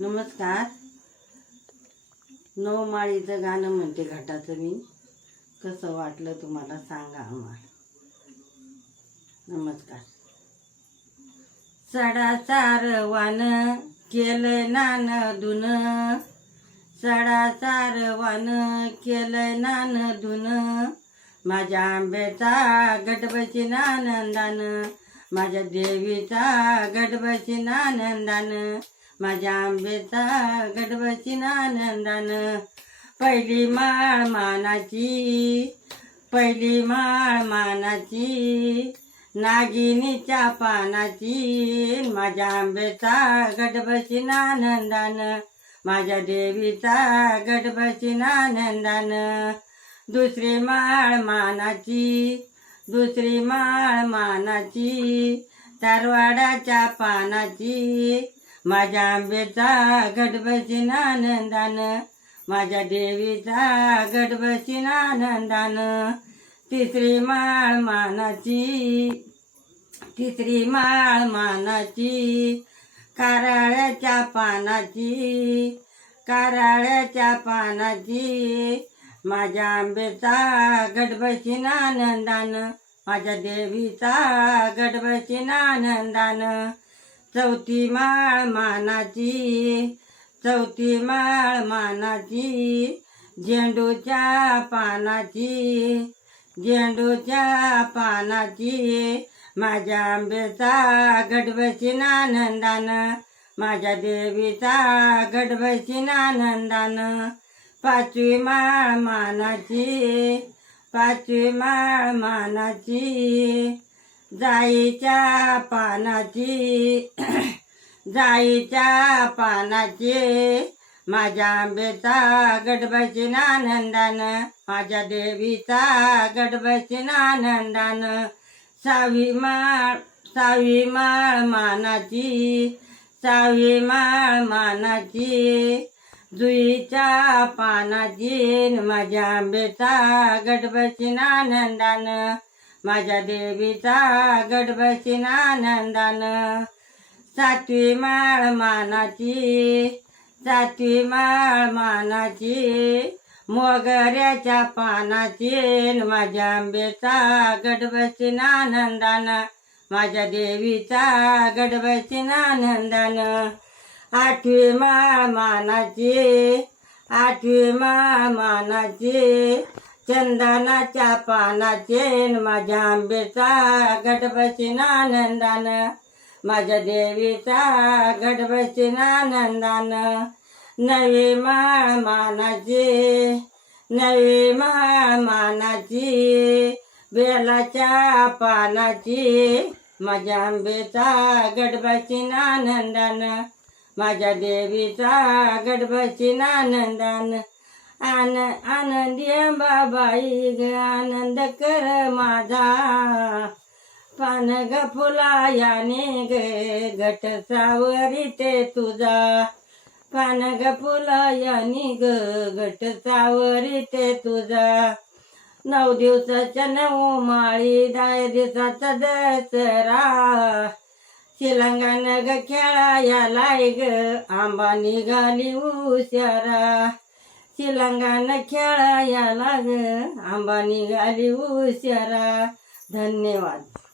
नमस्कार. नवमाळीचं गाणं म्हणते घाटाचं मी. कसं वाटलं तुम्हाला सांगा आम्हाला. नमस्कार. सडा सारवान केलंय नान धुन, सडा सारवान केलंय नान धुन, माझ्या आंब्याचा गडबशी नानंदान, माझ्या देवीचा गडबशी नानंदान, माझ्या आंब्याचा गडबशी नानंदान. पहिली माळ मानाची, पहिली माळ मानाची, नागिनीच्या पानाची, माझ्या आंब्याचा गडबशी नानंदान, माझ्या देवीचा गडबशी नानंदान. दुसरी माळ मानाची, दुसरी माळ मानाची, तरवाडाच्या पानाची, माझ्या आंब्याचा गडबशी नानंदान, माझ्या देवीचा गडबशी नानंदान. तिसरी माळ मानाची, तिसरी माळ मानाची, कारळ्याच्या पानाची, कारळ्याच्या पानाची, माझ्या आंब्याचा गडबशी नानंदान, माझ्या देवीचा गडबशी नानंदान. चौथी माळ मानाची, चौथी माळ मानाची, झेंडूच्या पानाची, झेंडूच्या पानाची, माझ्या आंब्याचा गडबशी नानंदान, माझ्या देवीचा गडबशी नानंदान. पाचवी माळ मानाची, पाचवी माळ मानाची, जाईच्या पानाची, जाईच्या पानाची, माझ्या आंब्याचा गडबशी नानंदान, माझ्या देवीचा गडबशी नानंदान. सहावी माळ, सहावी माळ मानाची, सहावी माळ मानाची, जुईच्या पानाची, माझ्या आंब्याचा गडबशी नानंदान, माझ्या देवीचा गडबशी नानंदान. सातवी माळ मानाची, सातवी माळ मानाची, मोगऱ्याच्या पानाची, माझ्या आंब्याचा गडबशी नानंदान, माझ्या देवीचा गडबशी नानंदान. आठवी माळ मानाची, आठवी माळ मानाची, चंदनाच्या पानाचे, माझ्या आंब्याचा गडबशी नानंदान, माझ्या देवीचा गडबशी नानंदान. नवी माळ मानाची, नवी माळ मानाची, बेलाच्या पानाची, माझ्या आंब्याचा गडबशी नानंदान, माझ्या देवीचा गडबशी नानंदान. आनंदी अंबाबाई ग आनंद कर माझा, पान ग फुलायाने ग घट सावरीते तुझा, पान ग फुलायाने ग घट सावरीते तुझा. 9 दिवसाच्या 9 माळी, 10 दिवसाचा दसरा, शिलंगान ग खेळायलाय ग आंबा निघाली उशारा, शिलंगान खेळायला ग आंबा निघाली उशारा. धन्यवाद.